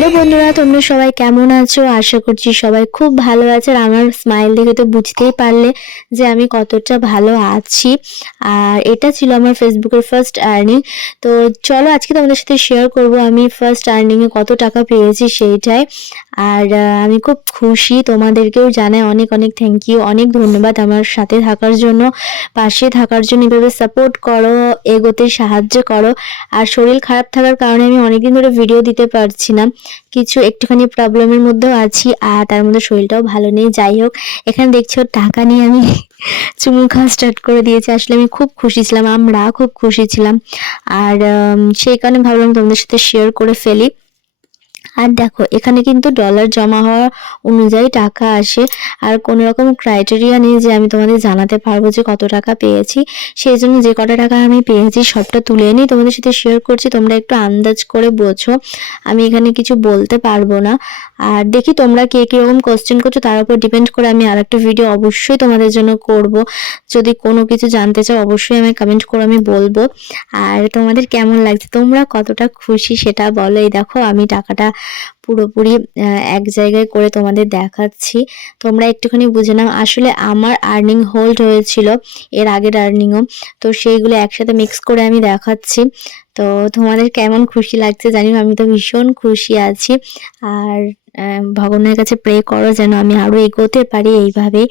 Hello বন্ধুরা, তোমরা সবাই কেমন আছো? আশা করছি সবাই খুব ভালো আছে। আর আমার স্মাইল দেখে তো বুঝতেই পারলে যে আমি কতটা ভালো আছি। আর এটা ছিল আমার ফেসবুকের ফার্স্ট আর্নিং তো চলো আজকে তোমাদের সাথে শেয়ার করব আমি ফার্স্ট আর্নিংয়ে কত টাকা পেয়েছি সেইটাই। আর আমি খুব খুশি তোমাদেরকেও জানাই অনেক অনেক থ্যাংক ইউ অনেক ধন্যবাদ আমার সাথে থাকার জন্য। পাশে থাকার জন্য এভাবে সাপোর্ট করো, এগোতে সাহায্য করো। আর শরীর খারাপ থাকার কারণে আমি অনেকদিন ধরে ভিডিও দিতে পারছি না। কিছু একটুখানি প্রবলেমের মধ্যেও আছি, আর তার মধ্যে শরীরটাও ভালো নেই। যাই হোক, এখানে দেখছ টাকা নিয়ে আমি চুমু খাওয়া স্টার্ট করে দিয়েছি। আসলে আমি খুব খুশি ছিলাম আমরা খুব খুশি ছিলাম। আর সেই কারণে ভাবলাম তোমাদের সাথে শেয়ার করে ফেলি। আর দেখো, এখানে কিন্তু ডলার জমা হওয়া অনুযায়ী টাকা আসে। আর কোনো রকম ক্রাইটেরিয়া নেই যে আমি তোমাদের জানাতে পারব যে কত টাকা পেয়েছি। সেই জন্য যে কটা টাকা আমি পেয়েছি সবটা তুলে নিই তোমাদের সাথে শেয়ার করছি। তোমরা একটু আন্দাজ করে বোঝো। আমি এখানে কিছু বলতে পারব না। আর দেখি তোমরা কে কীরকম কোশ্চেন করছ, তার উপর ডিপেন্ড করে আমি আর একটা ভিডিও অবশ্যই তোমাদের জন্য করব। যদি কোনো কিছু জানতে চাও, অবশ্যই আমি কমেন্ট করে আমি বলব। আর তোমাদের কেমন লাগছে, তোমরা কতটা খুশি সেটা বলো। এই দেখো, আমি টাকাটা পুরোপুরি এক জায়গায় করে তোমাদের দেখাচ্ছি। তোমরা একটুখানি বুঝে নাও। আসলে আমার আর্নিং হোল্ড হয়েছিল, এর আগের আর্নিংও তো সেইগুলো একসাথে মিক্স করে আমি দেখাচ্ছি। তো তোমাদের কেমন খুশি লাগছে জানি আমি তো ভীষণ খুশি আছি। আর ভগবানের কাছে প্রে করো যেন আমি আরও এগোতে পারি এইভাবেই।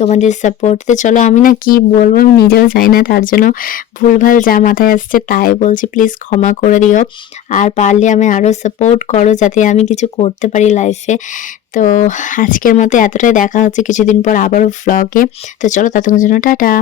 তোমাদের সাপোর্টতে চলো, আমি না কি বলব আমি নিজেও জানি না, তার জন্য ভুলভাল যা মাথায় আসছে তাই বলছি প্লিজ ক্ষমা করে দিও। আর পারলে আমি আরও সাপোর্ট করো যাতে আমি কিছু করতে পারি লাইফে তো আজকের মতো এতটাই, দেখা হচ্ছে কিছুদিন পর আবারও ভ্লগে তো চলো ততক্ষণ জন্য টাটা।